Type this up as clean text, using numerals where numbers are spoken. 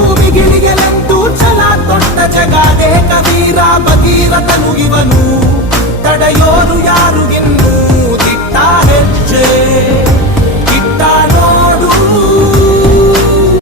ಭೂಮಿಗಿಳಿಯಲೆಂದು ಛಲ ತೊಟ್ಟ ಜಗಾದೆ ಕವೀರ ಭಗೀರಥನು ಇವನು, ತಡೆಯೋರು ಯಾರು ಇನ್ನೂ ದಿಟ್ಟ ಹೆಜ್ಜೆ.